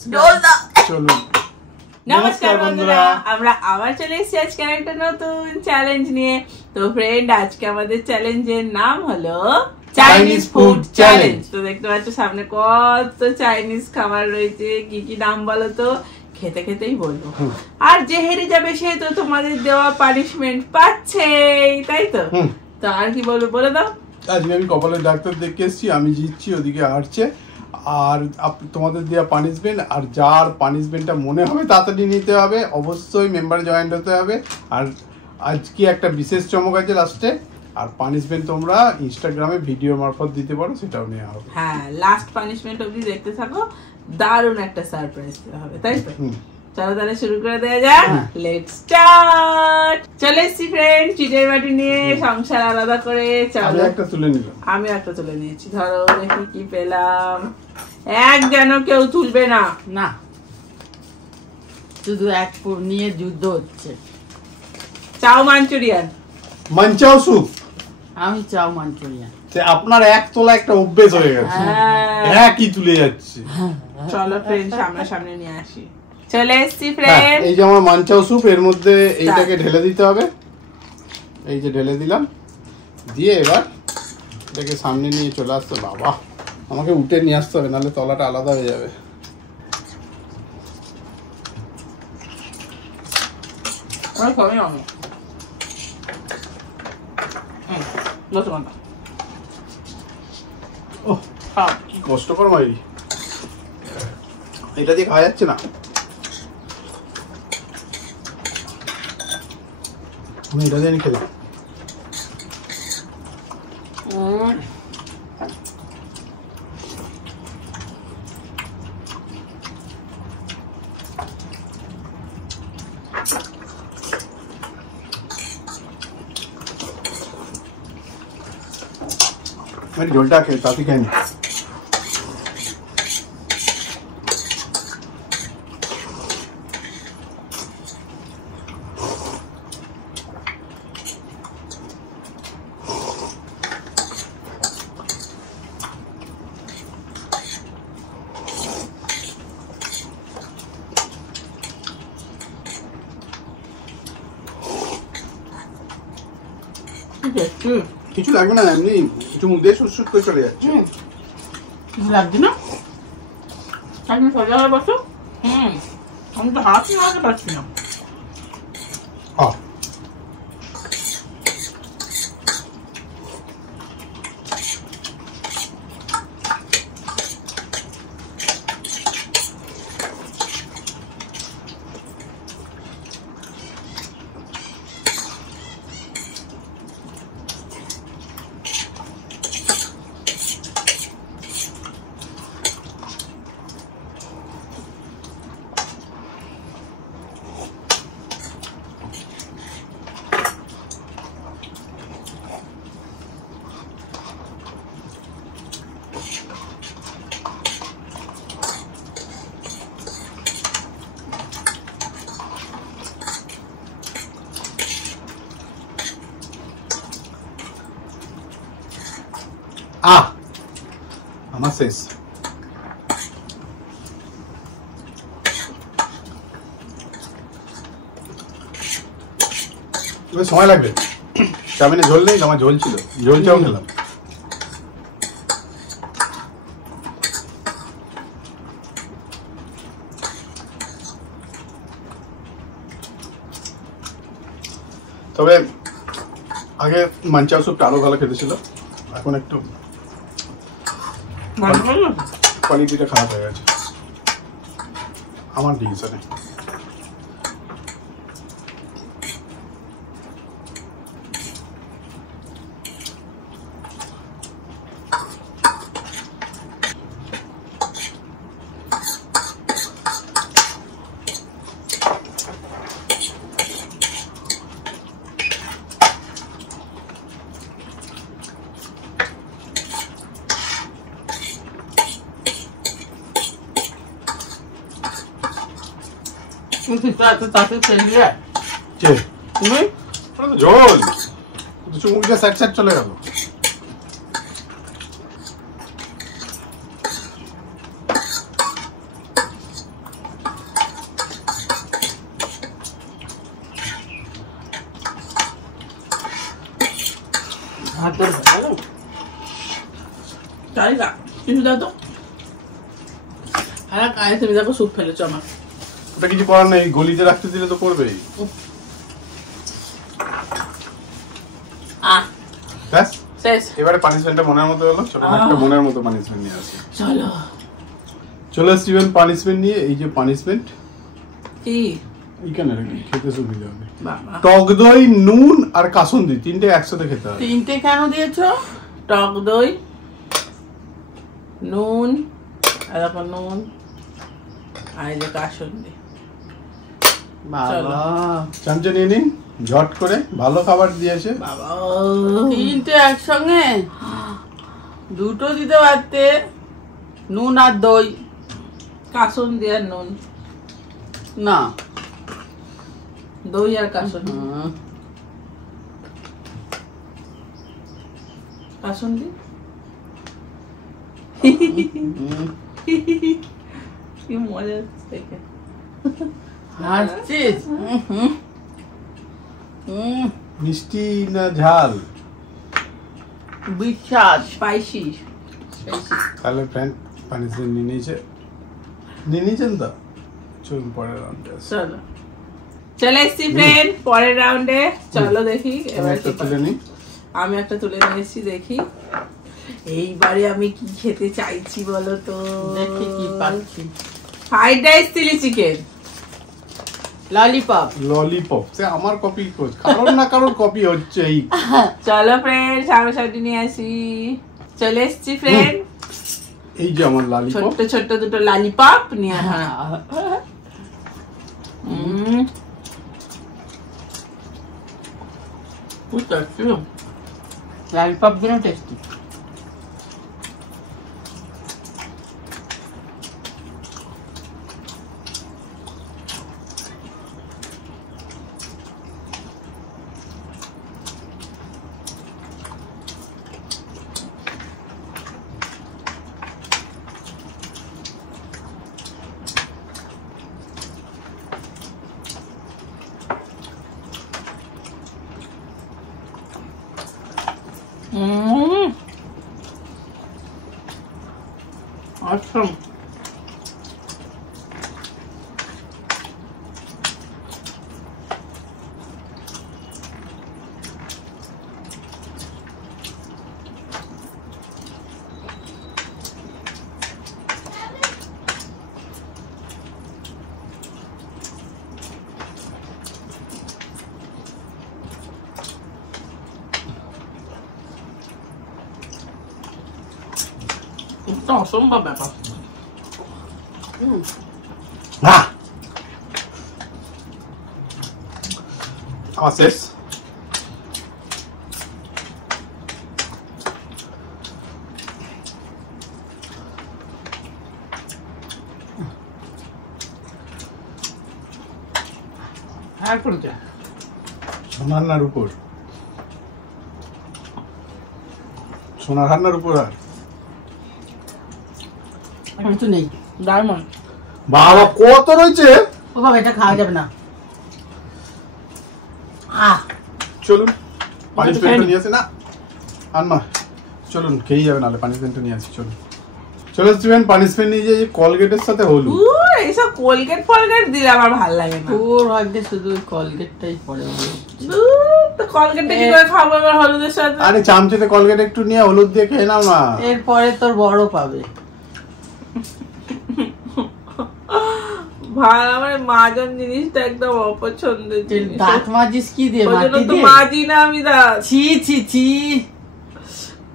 চলুন। নমস্কার বন্ধুরা, আমরা আবার চলে এসেছি আজকে একটা নতুন চ্যালেঞ্জ নিয়ে। তো ফ্রেন্ড, আজকে আমাদের চ্যালেঞ্জের নাম হলো চাইনিজ ফুড চ্যালেঞ্জ। তো দেখতে পাচ্ছ সামনে কত চাইনিজ খাবার রয়েছে, কি কি নাম বলো তো, খেতে খেতেই বলবো। আর যে হেরে যাবে সে তো তোমাদের দেওয়া পানিশমেন্ট পাচ্ছে, তাই তো? তো আর কি বলবো বলে দাও। আজকে আমি কপালের ডাক্তার দেখে এসেছি, আমি জিতছি, ওদিকে হারছে। আর তোমাদের দেওয়া পানিশমেন্ট, আর যার পানিশমেন্টটা মনে হবে তাড়াতাড়ি নিতে হবে, অবশ্যই মেম্বার জয়েন্ট হতে হবে। আর আজকে একটা বিশেষ চমক আছে লাস্টে, আর পানিশমেন্ট তোমরা ইনস্টাগ্রামে ভিডিও মারফত দিতে পারো, সেটাও নেওয়া হবে। হ্যাঁ, লাস্ট পানিশমেন্ট অবধি দেখতে থাকো, দারুণ একটা সারপ্রাইজ হবে, তাই তো? চলো তাহলে শুরু করে দেওয়া যাক। Let's start. চলে এসেছি ফ্রেন্ড চিটের বাটি নিয়ে, সংসার আলাদা করে। আমি একটা তুলে নিলাম। আমি একটা তুলে নিয়েছি। ধরো দেখি কি পেলাম। এক যেন কেউ তুলবে না। না, শুধু এক নিয়ে যুদ্ধ হচ্ছে। চাও মাঞ্চুরিয়ান। মাঞ্চাও স্যুপ। আমি চাও মাঞ্চুরিয়ান। আপনার এক তোলা একটা অভ্যেস হয়ে গেছে, একই তুলে যাচ্ছে। চলো ফ্রেন্ড সামনে নিয়ে আসি। চলে এসেছি ফ্রেন্ড। এই যে আমার মাঞ্চাও স্যুপ, এর মধ্যে এইটাকে ঢেলে দিতে হবে। এই যে ঢেলে দিলাম, দিয়ে এবার এটাকে সামনে নিয়ে চলে আসতে। বাবা, আমাকে উঠে নিয়ে আসতে হবে, নাহলে তলাটা আলাদা হয়ে যাবে। কি কষ্টকর মাইরি, এটা দিয়ে খাওয়া যাচ্ছে না। আমি এটা দিয়ে খেলাম। मेरी झोलटा के काफी कहनी কিছু লাগবে না, এমনি কিছু মুখ দিয়ে সুট করে চলে যাচ্ছে। কিছু লাগছে না, আমি সোজা হয়ে বসো। আমি তো হাত নাড়াতে পারছি না। আমার শেষ। সময় লাগবে, চাউমিনে ঝোল নেই, আমার ঝোল ছিল, ঝোল চাও খেলাম। তবে আগে মাঞ্চাও স্যুপটা আরো ভালো খেতে ছিল, এখন একটু কোয়ালিটিটা খারাপ হয়ে গেছে আমার ডিসিশনে। জল চুমুক দিয়ে স্যাট স্যাট চলে গেল। তাই না কিছু দাও তো আর কানে তুমি দেখো স্যুপ ফেলেছো আমার ওটা কিছু করার নেই গলিতে রাখতে দিলে তো পড়বেই ব্যাস শেষ এবারে পানিশমেন্টটা মনের মতো হলো চলো একটা মনের মতো পানিশমেন্ট নিয়ে আসি চলো চলে আসছিবেন পানিশমেন্ট নিয়ে এই যে পানিশমেন্ট কি এইখানে রাখি খেতে সুবিধা হবে বাবা টক দই নুন আর কাসুন্দি তিনটে একসাথে খেতে হবে তিনটে কেন দিয়েছো টক দই নুন আর এখন নুন আর এই যে কাসুন্দি বাবা চামচা নিয়ে নিন ঝট করে ভালো খাবার দিয়েছে বাবা তিনটে একসঙ্গে দুটো দিতে পারতে নুন আর দই কাসুন্দি আর নুন না দই আর কাসুন্দি কাসুন্দি কি মজা দেখে হাসছিস মিষ্টি না ঝাল বিশ্বাস স্পাইসি তাহলে ফ্রেন্ড পানিশমেন্ট নিয়ে নিয়েছেন তো চলুন পরের রাউন্ডে চলো চলে এসছি ফ্রেন্ড পরের রাউন্ডে চলো দেখি এবার একটা তুলে নিই আমি একটা তুলে নিয়ে এসেছি দেখি এইবারে আমি কি খেতে চাইছি বলো তো দেখি কি পাচ্ছি fried rice chilli chicken lollipop lollipop সে আমার কপি করছে কারোর না কারোর কপি হচ্ছেই চলো ফ্রেন্ড সামনাসামনি নিয়ে আসি চলে এসছি ফ্রেন্ড এই যে আমার ললিপপ ছোট্ট ছোট্ট দুটো ললিপপ নিয়ে আসা ললিপপ গুলো টেস্টি Awesome. এটা অসম্ভব ব্যাপার আমার শেষ আর কোনটা সোনার রান্নার উপর সোনার রান্নার উপর আর কিছু নেই ডায়মন্ড বাবা কত রয়েছে ও বাবা এটা খাওয়া যাবে না চলুন পানিশমেন্ট নিয়ে আসি না আর না চলুন খেয়ে যাবে নাহলে পানিশমেন্ট নিয়ে আসি চলুন চলো স্টুডেন্ট পানিশমেন্ট নিয়ে যে কলগেটের সাথে হলুদ এইসব কোলগেট ফলগেট দিলে আমার ভালো লাগে না তোর ভাগ্যে শুধু কলগেটটাই পড়ে তো কলগেটটা কি করে খাবো এবার হলুদের সাথে আরে চামচেতে কলগেট একটু নিয়ে হলুদ দিয়ে খেয়ে নাও না এরপরে তোর বড় পাবে ভাই আমার মাজন জিনিসটা একদম অপছন্দের জিনিস দাঁত মাজিস কি দিয়ে ওই জন্য মাটি তো দিয়ে মাজি না আমি দাঁত ছি ছি ছি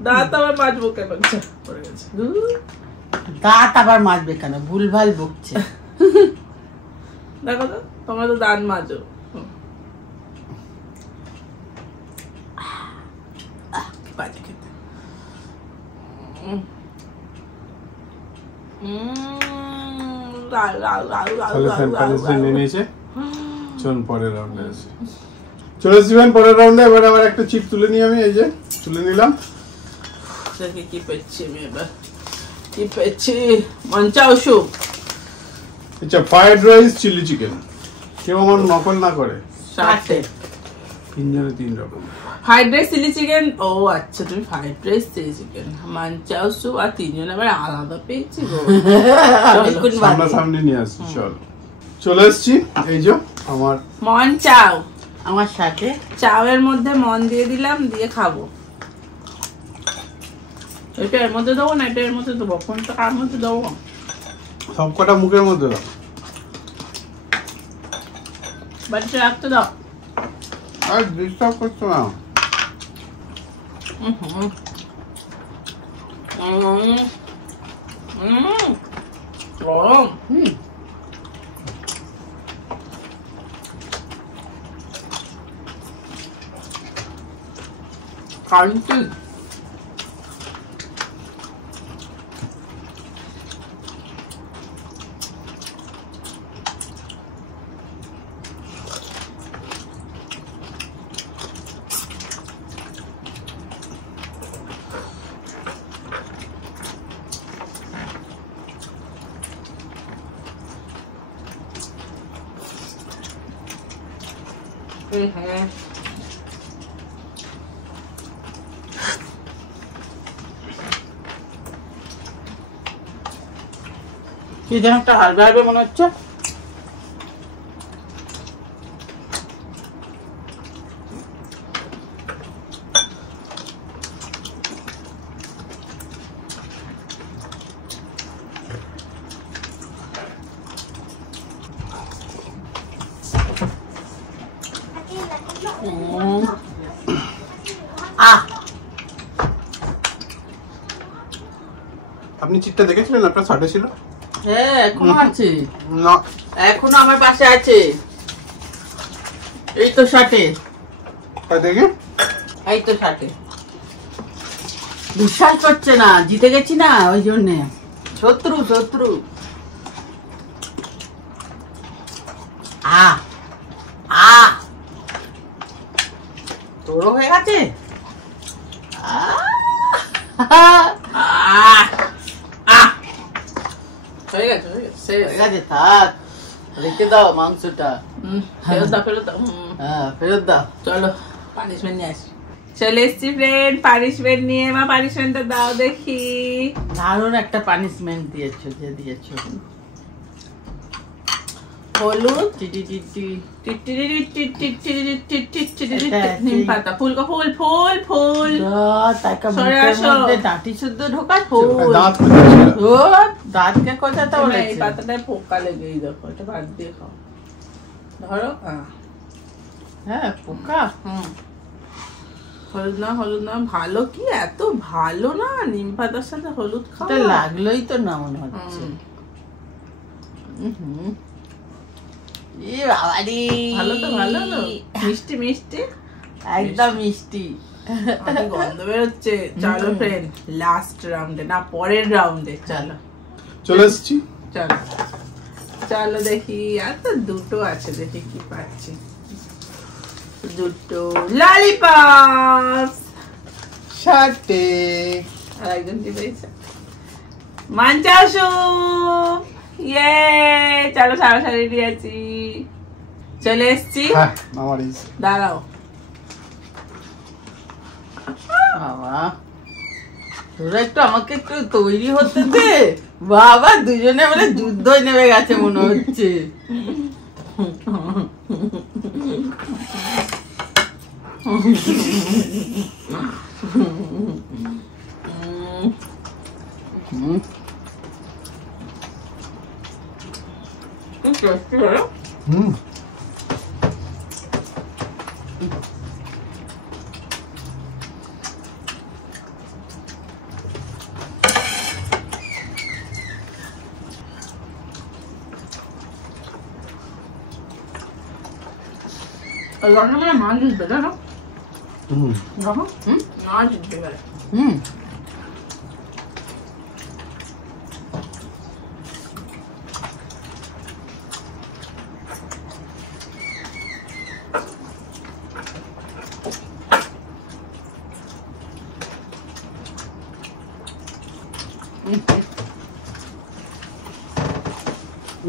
দাঁত আবার মাজবো কেন পড়ে গেছে দাঁত আবার মাজবে কেন ভুলভাল বকছে দেখো তো তোমরা তো দাঁত মাজো বাজে খেতে তাহলে পানিশমেন্ট নিয়ে নিয়েছে চলুন পরের রাউন্ডে আসি চলে আসবেন পরের রাউন্ডে এবার আবার একটা চিপ তুলে নিই আমি এই যে তুলে নিলাম দেখি কি পেয়েছি আমি এবার কি পেয়েছি মঞ্চাও স্যুপ আচ্ছা ফ্রাইড রাইস চিলি চিকেন কেউ আমার নকল না করে 60 তিনজনে তিন রকম ফ্রাইড রাইস চিলি চিকেন। ও আচ্ছা, তুমি fried rice chilli chicken, manchow soup, আর তিনজন আবার আলাদা পেয়েছি গো। সামনাসামনি নিয়ে আসছি। চলে এসছি। এই যে আমার মন চাও, আমার সাথে চাওয়ের মধ্যে মন দিয়ে দিলাম, দিয়ে খাবো। এটা এর মধ্যে দেবো না, এটা এর মধ্যে দেবো, কোনটা কার মধ্যে দেবো? সব কটা মুখের মধ্যে দাও। বাড়িতে রাখতে দাও। আর ডিস্টার্ব করছো না। গরম। কান্তি হ্যাঁ। কি যেন একটা হালকা হালকা মনে হচ্ছে। আপনি চিটটা দেখেছিলেন? আপনার শার্টে ছিল? হ্যাঁ, এখনো আছে, না, এখনো আমার পাশে আছে। এই তো শার্টে, দেখে এই তো শার্টে। বিশ্বাস করছে না, জিতে গেছি না ওই জন্যে। শত্রু শত্রু। তোরও হয়ে গেছে। হয়ে গেছে, হয়ে গেছে, হয়ে গেছে, থাক, রেখে দাও মাংসটা। ফেরত দাও, ফেরত দাও। হ্যাঁ, ফেরত দাও। চলো পানিশমেন্ট নিয়ে আসি। চলে এসছি ফ্রেন্ড পানিশমেন্ট নিয়ে। মা পানিশমেন্টটা দাও দেখি। দারুণ একটা পানিশমেন্ট দিয়েছো, যে দিয়েছো। হলুদ, নিম পাতা, ফুলকো ফুল, ফুল ফুল, সরে আসো। ডাঁটি শুদ্ধ ঢোকাচ্ছ। দাঁত ও দাঁতকে কোথাতে এই বলেছে? পাতাটায় পোকা লেগেই দেখো, এটা বাদ দিয়ে খাও। ধরো, হ্যাঁ, পোকা। হলুদ না, হলুদ না, ভালো কি এত ভালো না নিম পাতার সাথে হলুদ খাও। এটা লাগলোই তো না মনে হচ্ছে। ভালো তো, ভালো তো, মিষ্টি মিষ্টি, একদম মিষ্টি। গন্ধ বেরোচ্ছে। চলো ফ্রেন্ড লাস্ট রাউন্ডে, না পরের রাউন্ডে চলো। চলে এসছি। চলো চলো দেখি, আর তো দুটো আছে, দেখি কি পাচ্ছি। দুটো ললিপপ শার্টে। আর একজন কি পেয়েছে? মাঞ্চাসু। ইয়ে, চলো সারাসারি দিয়েছি। চলে এসছি। হ্যাঁ, আমার এই দাঁড়াও। বাবা, তোরা একটু আমাকে একটু তৈরি হতে দে বাবা। দুজনে মানে যুদ্ধই নেমে গেছে মনে হচ্ছে। হুম, রান্না মানে মাছ দিতে জানো? হুম, মাছ দিতে পারে।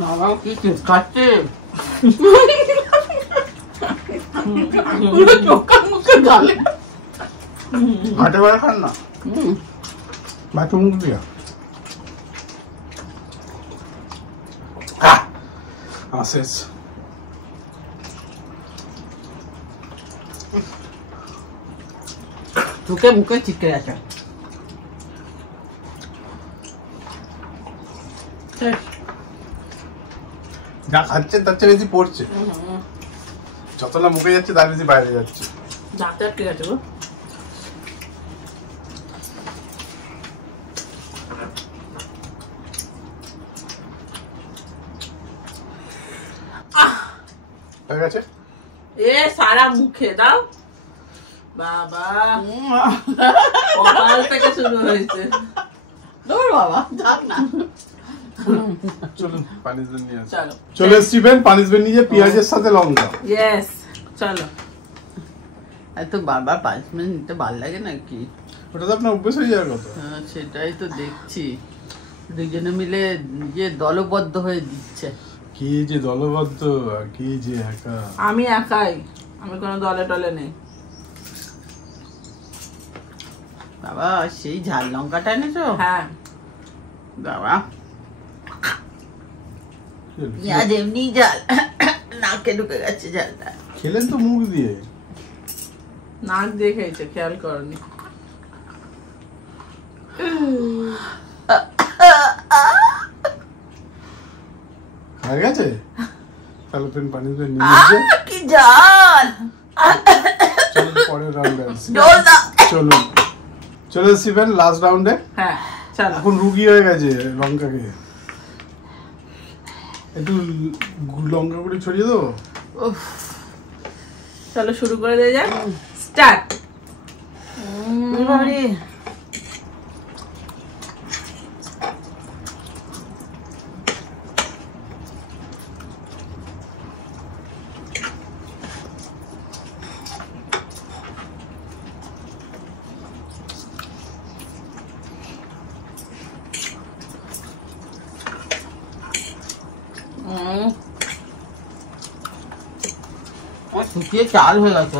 বাবা কি খাচ্ছে? চোখের মুখে গালে হাটে বাড়ি খান না বাথরুম দিয়া শেষ। চোখে মুখে চিটকে আছে। যা খাচ্ছেন তার চেয়ে বেশি পড়ছে, যত না মুখে যাচ্ছে তার বেশি বাইরে যাচ্ছে। ডাক্তার ঠিক আছে গো। হয়ে গেছে এ সারা মুখে দাও বাবা, কপাল থেকে শুরু হয়েছে। দৌড় বাবা, থাক না। চলুন পানিশমেন্ট নিয়ে আসি। চলো চলে এসছিবেন পানিশমেন্ট নিয়ে, পেঁয়াজের সাথে লঙ্কা। ইয়েস চলো। এত বারবার পানিশমেন্ট নিতে ভালো লাগে নাকি? ওটা তো আপনার অভ্যেস হয়ে যাওয়ার কথা। হ্যাঁ, সেটাই তো দেখছি, দুজনে মিলে যে দলবদ্ধ হয়ে দিচ্ছে। কে যে দলবদ্ধ আর কে যে একা। আমি একাই, আমি কোনো দলে টলে নেই। বাবা সেই ঝাল লঙ্কাটা এনেছো? হ্যাঁ বাবা পেঁয়াজ এমনি ঝাল, নাকে ঢুকে গেছে ঝালটা। খেলেন তো মুখ দিয়ে। নাক দিয়ে খেয়েছে, খেয়াল করনি। হয়ে গেছে তাহলে পেন পানিশমেন্ট নিয়ে নিচ্ছে। কি ঝাল! চলুন পরের রাউন্ডে আসি। জল দাও। চলুন চলে এসছিবেন লাস্ট রাউন্ডে। হ্যাঁ চলো। এখন রুগী হয়ে গেছে লঙ্কা খেয়ে। একটু লঙ্কা গুঁড়ি ছড়িয়ে দেবো। উফ, চলো শুরু করে দিয়ে যাক। স্টার্ট। বাবারে, শুকিয়ে চাল হয়ে গেছে।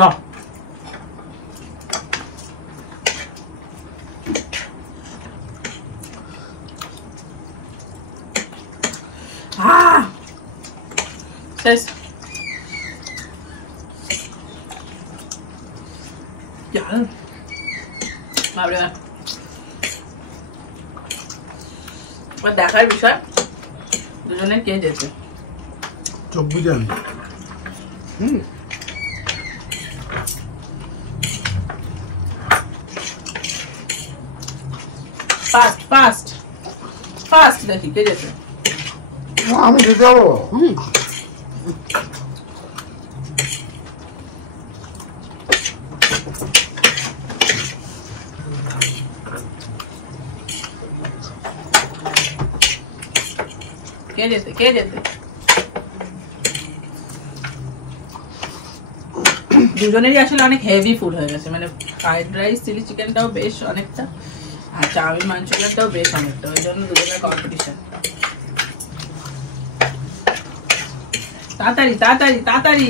না শেষ। জাল বাবরে, দেখার বিষয় দুজনে কে যেতে। চোখ বুঝেন। ফাস্ট ফাস্ট ফাস্ট দেখি কে যেতে। আমি দিতে যাবো। কে যেতে কে যেতে। দুজনেরই আসলে অনেক হেভি ফুড হয়ে গেছে, মানে ফ্রাইড রাইস চিলি চিকেনটাও বেশ অনেকটা, আর চাউমিন মাঞ্চুরিয়ানটাও বেশ অনেকটা, ওই জন্য দুজনের কম্পিটিশন। তাড়াতাড়ি তাড়াতাড়ি তাড়াতাড়ি।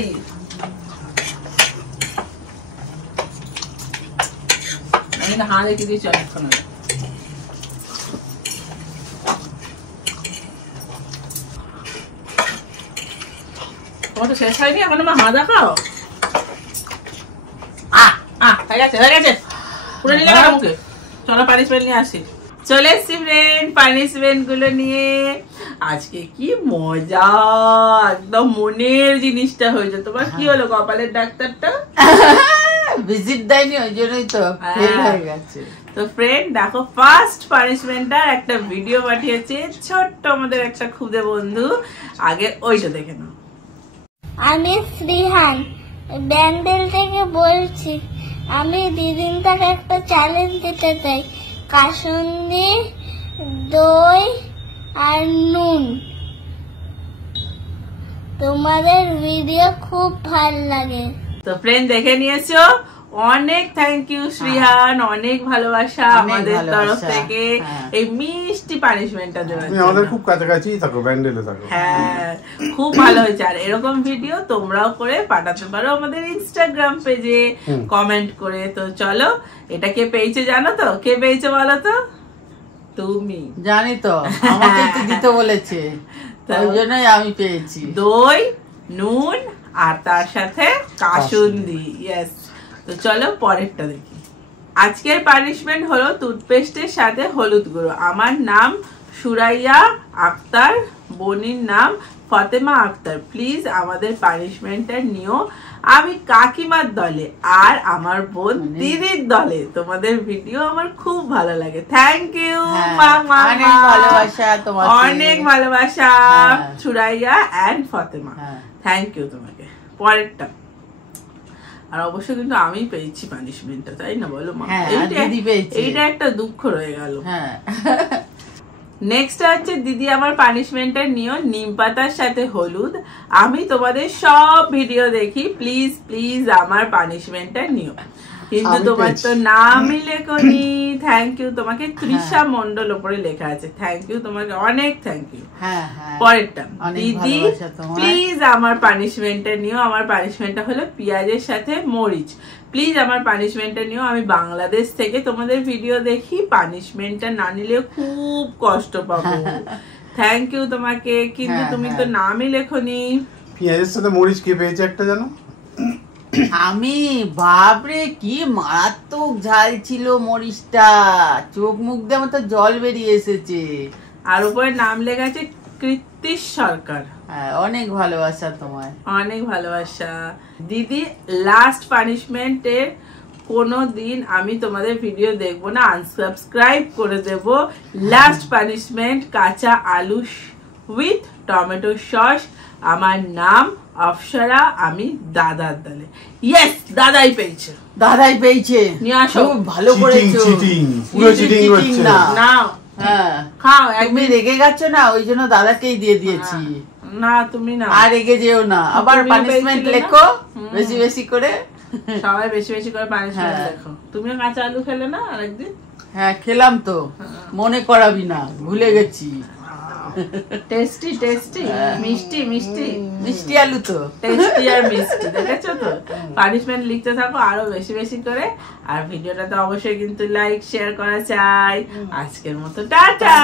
আমি না হাত রেখে দিয়েছি অনেকক্ষণ আগে। তোমার তো শেষ হয়নি, এখন আমার হাত দেখাও। হয়ে গেছে হয়ে গেছে, পুরো নিলে মুখে। চলো পানিশমেন্ট নিয়ে আসি। চলে এসছি ফ্রেন্ড পানিশমেন্ট গুলো নিয়ে। আজকে কি মজা, একদম মনের জিনিসটা হয়েছে। তোমার কি হলো কপালের ডাক্তারটা? ভিজিট দেয়নি, ওই জন্যই তো ফেল হয়ে গেছে। তো ফ্রেন্ড দেখো, ফার্স্ট পানিশমেন্টটার একটা ভিডিও পাঠিয়েছে ছোট্ট আমাদের একটা খুদে বন্ধু। আগে ওইটা দেখে নাও। আমি শ্রীহান ব্যান্ডেল থেকে বলছি। আমি দিদিনটাকে একটা চ্যালেঞ্জ দিতে চাই, কাসুন্দি, দই আর নুন। তোমাদের ভিডিও খুব ভালো লাগে। তো ফ্রেন্ড দেখে নিয়েছো, অনেক থ্যাংক ইউ শ্রীহান, অনেক ভালোবাসা আমাদের তরফ থেকে এই মিষ্টি পানিশমেন্টটা দেওয়ার জন্য। আমাদের খুব কাছাকাছি থাকো, ব্যান্ডেলে থাকো। হ্যাঁ, খুব ভালো হয়েছে। আর এরকম ভিডিও তোমরাও করে পাঠাতে পারো আমাদের ইনস্টাগ্রাম পেজে কমেন্ট করে। তো চলো, এটা কে পেয়েছে জানো তো? কে পেয়েছে বলো তো? তুমি। জানি তো, আমাকে তো দিতে বলেছে, তাই জন্যই আমি পেয়েছি। দই, নুন আর তার সাথে কাসুন্দি। ইয়েস। তো চলো পরেরটা দেখি। আজকের পানিশমেন্ট হলো টুথপেস্টের সাথে হলুদ গুঁড়ো। আমার নাম সুরাইয়া আক্তার, বোনের নাম ফাতেমা আক্তার। প্লিজ আমাদের পানিশমেন্টটা নিও। আমি কাকিমার দলে আর আমার বোন দিদির দলে। তোমাদের ভিডিও আমার খুব ভালো লাগে। থ্যাংক ইউ মামা, অনেক ভালোবাসা তোমাকে, অনেক ভালোবাসা Suraiya and Fatema. Thank you তোমাকে। পরেরটা, আর অবশ্য কিন্তু আমি পেয়েছি পানিশমেন্টটা, তাই না বলো মা? এইটা একটা দুঃখ রয়ে গেল। নেক্সট হচ্ছে দিদি আমার পানিশমেন্টটা নিও, নিম পাতার সাথে হলুদ। আমি তোমাদের সব ভিডিও দেখি, প্লিজ প্লিজ আমার পানিশমেন্টটা নিও। কিন্তু তোমার তো নামই লেখনি। থ্যাংক ইউ তোমাকে। তৃষা মন্ডল উপরে লেখা আছে। থ্যাংক ইউ তোমাকে, অনেক থ্যাংক ইউ। পরেরটা, দিদি প্লিজ আমার পানিশমেন্টটা নিও। আমার পানিশমেন্টটা হলো পেঁয়াজের সাথে মরিচ। প্লিজ আমার পানিশমেন্টটা নিও। আমি বাংলাদেশ থেকে তোমাদের ভিডিও দেখি, পানিশমেন্টটা না নিলে খুব কষ্ট পাবো। থ্যাংক ইউ তোমাকে, কিন্তু তুমি তো নামই লেখনি। পেঁয়াজের সাথে মরিচ কে পেয়েছে একটা জানো? আমি। বাপরে কি মারাত্মক ঝাল ছিল মরিচটা, চোখ মুখ দিয়ে আমার তো জল বেরিয়ে এসেছে। আর উপরে নাম লেখা আছে কৃত্তিশ সরকার। অনেক ভালোবাসা তোমায়, অনেক ভালোবাসা দিদি। লাস্ট পানিশমেন্টের কোনো দিন আমি তোমাদের ভিডিও দেখবো না, আনসাবস্ক্রাইব করে দেব। লাস্ট পানিশমেন্ট, কাঁচা আলু উইথ টমেটো সস। আমার নাম অপসরা, আমি দাদার দলে। ইয়েস, দাদাই পেয়েছে। দাদাই পেয়েছে, নিয়ে আসো। ভালো করেছো। পুরো চিটিং হচ্ছে না। খাও, তুমি রেগে গেছো না, ওই জন্য দাদাকেই দিয়ে দিয়েছি। না তুমি না, আর রেগে যেও না। আবার পানিশমেন্ট লেখো বেশি বেশি করে, সবাই বেশি বেশি করে পানিশমেন্ট লেখো। তুমিও কাঁচা আলু খেলে না আরেকদিন? হ্যাঁ খেলাম তো, মনে করাবি না, ভুলে গেছি। টেস্টি টেস্টি, মিষ্টি মিষ্টি, মিষ্টি আলু তো টেস্টি আর মিষ্টি। দেখেছো তো? পানিশমেন্ট লিখতে থাকো আরো বেশি বেশি করে। আর ভিডিওটা তো অবশ্যই কিন্তু লাইক শেয়ার করা চাই। আজকের মতো টাটা।